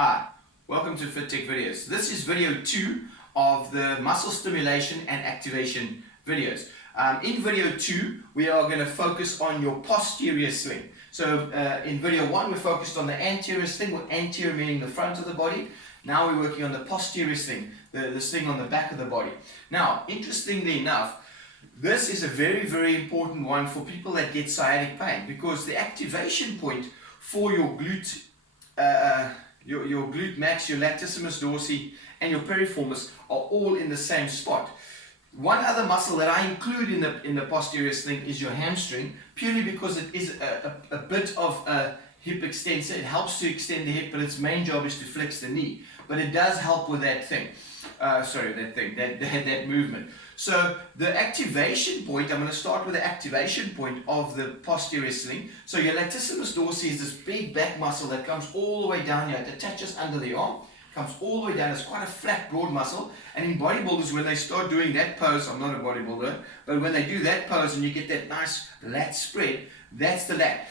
Hi, welcome to FitTech Videos. This is video 2 of the muscle stimulation and activation videos. In video 2, we are going to focus on your posterior sling. So in video 1, we focused on the anterior sling, with anterior meaning the front of the body. Now we're working on the posterior sling, the sling on the back of the body. Now, interestingly enough, this is a very, very important one for people that get sciatic pain, because the activation point for your glute your glute max, your latissimus dorsi, and your piriformis are all in the same spot. One other muscle that I include in the posterior sling is your hamstring, purely because it is a bit of a hip extensor. It helps to extend the hip, but its main job is to flex the knee. But it does help with that thing. That movement. So the activation point, I'm going to start with the activation point of the posterior sling. So your latissimus dorsi is this big back muscle that comes all the way down here. It attaches under the arm, comes all the way down. It's quite a flat, broad muscle. And in bodybuilders, when they start doing that pose, I'm not a bodybuilder, but when they do that pose and you get that nice lat spread, that's the lat.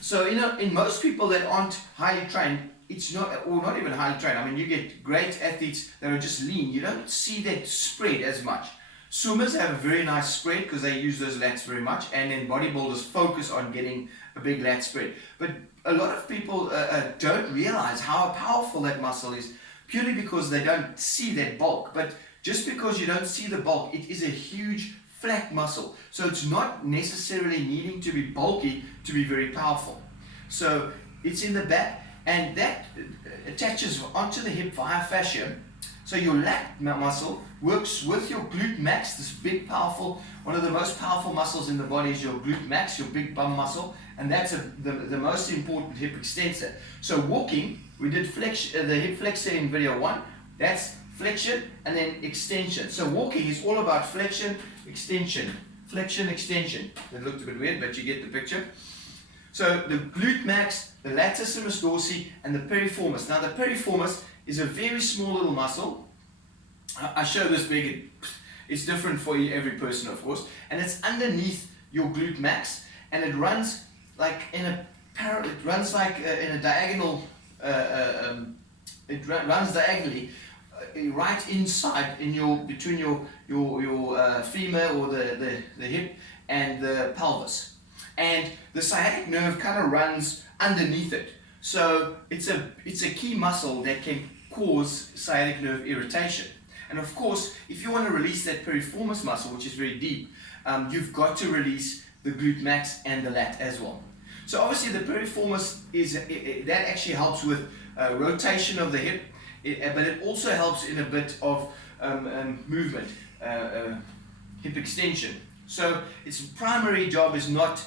So in most people that aren't highly trained, it's not, or not even highly trained. I mean, you get great athletes that are just lean. You don't see that spread as much. Swimmers have a very nice spread because they use those lats very much, and then bodybuilders focus on getting a big lat spread. But a lot of people don't realize how powerful that muscle is, purely because they don't see that bulk. But just because you don't see the bulk, it is a huge flat muscle. So it's not necessarily needing to be bulky to be very powerful. So it's in the back, and that attaches onto the hip via fascia. So your lat muscle works with your glute max, this big, powerful, one of the most powerful muscles in the body is your glute max, your big bum muscle, and that's the most important hip extensor. So walking, we did the hip flexor in video 1, that's flexion and then extension. So walking is all about flexion, extension. That looked a bit weird, but you get the picture. So the glute max, the latissimus dorsi, and the piriformis. Now the piriformis is a very small little muscle. I show this big. It's different for every person, of course. And it's underneath your glute max, and it runs like in a diagonal. It runs diagonally right inside between your femur, or the hip, and the pelvis. And the sciatic nerve kind of runs underneath it. So it's a key muscle that can cause sciatic nerve irritation. And of course, if you want to release that piriformis muscle, which is very deep, you've got to release the glute max and the lat as well. So obviously the piriformis that actually helps with rotation of the hip, but it also helps in a bit of movement, hip extension. So its primary job is not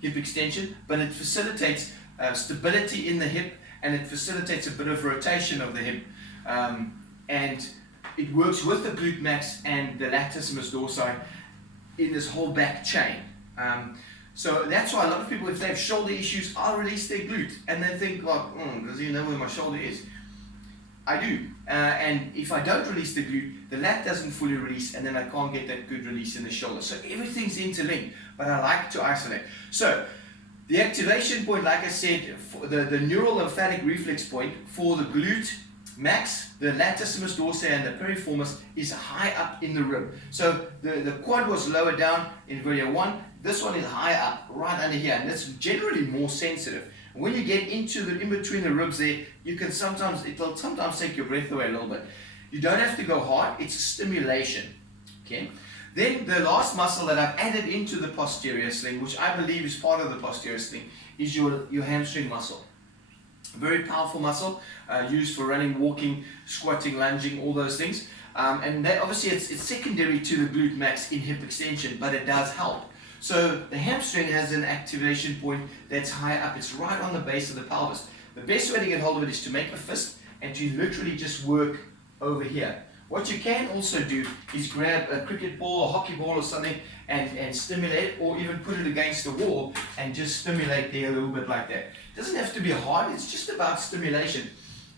hip extension, but it facilitates stability in the hip, and it facilitates a bit of rotation of the hip, and it works with the glute max and the latissimus dorsi in this whole back chain. So that's why a lot of people, if they have shoulder issues, I'll release their glute, and they think, well, does he know where my shoulder is? I do, and if I don't release the glute, the lat doesn't fully release, and then I can't get that good release in the shoulder. So everything's interlinked, but I like to isolate. So the activation point, like I said, for the neural lymphatic reflex point for the glute max, the latissimus dorsi, and the piriformis is high up in the rib. So the quad was lower down in video 1. This one is high up, right under here, and that's generally more sensitive. When you get in between the ribs there, it'll sometimes take your breath away a little bit. You don't have to go hard, it's a stimulation. Okay. Then the last muscle that I've added into the posterior sling, which I believe is part of the posterior sling, is your hamstring muscle. A very powerful muscle, used for running, walking, squatting, lunging, all those things. And that, obviously it's secondary to the glute max in hip extension, but it does help. So the hamstring has an activation point that's high up. It's right on the base of the pelvis. The best way to get hold of it is to make a fist and to literally just work over here. What you can also do is grab a cricket ball or hockey ball or something and stimulate it, or even put it against the wall and just stimulate there a little bit like that. It doesn't have to be hard, it's just about stimulation.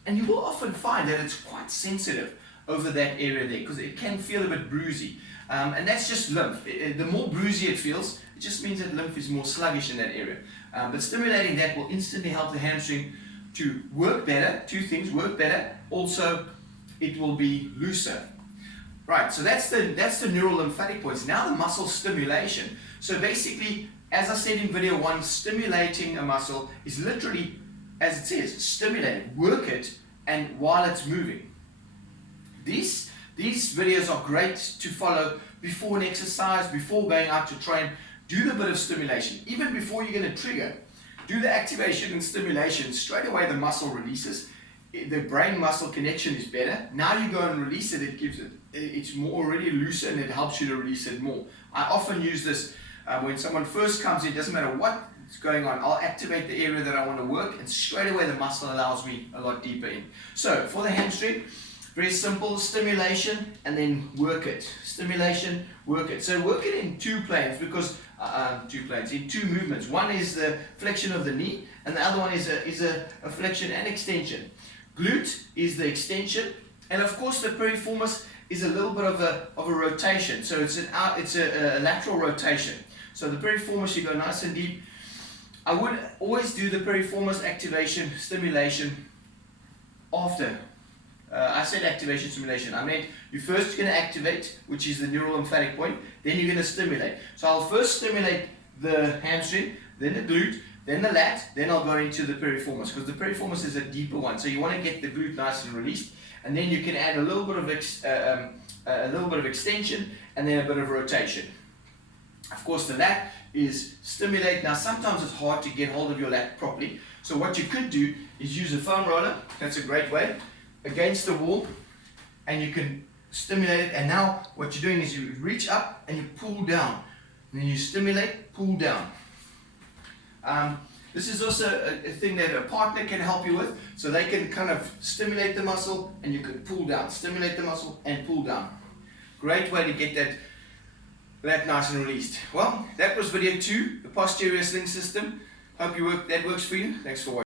And you will often find that it's quite sensitive over that area there, because it can feel a bit bruisey. And that's just lymph. The more bruisey it feels, it just means that lymph is more sluggish in that area. But stimulating that will instantly help the hamstring to work better. Two things: work better. Also, it will be looser. Right, so that's the neural lymphatic points. Now the muscle stimulation. So basically, as I said in video 1, stimulating a muscle is literally, as it says, stimulate it, work it, and while it's moving. These videos are great to follow before an exercise, before going out to train. Do the bit of stimulation. Even before you're going to trigger, do the activation and stimulation. Straight away the muscle releases. The brain muscle connection is better. Now you go and release it, it's more already looser, and it helps you to release it more. I often use this when someone first comes in. It doesn't matter what's going on, I'll activate the area that I want to work, and straight away the muscle allows me a lot deeper in. So for the hamstring, very simple: stimulation and then work it. Stimulation, work it. So work it in two planes, because in two movements. One is the flexion of the knee, and the other one is a flexion and extension. Glute is the extension, and of course the piriformis is a little bit of a rotation. So it's a lateral rotation. So the piriformis, you go nice and deep. I would always do the piriformis activation, stimulation after. I said activation, stimulation. I meant you're first going to activate, which is the neural lymphatic point, then you're going to stimulate. So I'll first stimulate the hamstring, then the glute, then the lat, then I'll go into the piriformis, because the piriformis is a deeper one. So you want to get the glute nice and released, and then you can add a little bit of extension, and then a bit of rotation. Of course, the lat is stimulate. Now sometimes it's hard to get hold of your lat properly, so what you could do is use a foam roller. That's a great way, against the wall, and you can stimulate it. And now what you're doing is you reach up and you pull down, and then you stimulate, pull down. This is also a thing that a partner can help you with, so they can kind of stimulate the muscle and you can pull down, stimulate the muscle and pull down. Great way to get that nice and released. Well, that was video 2, the posterior sling system. Hope that works for you. Thanks for watching.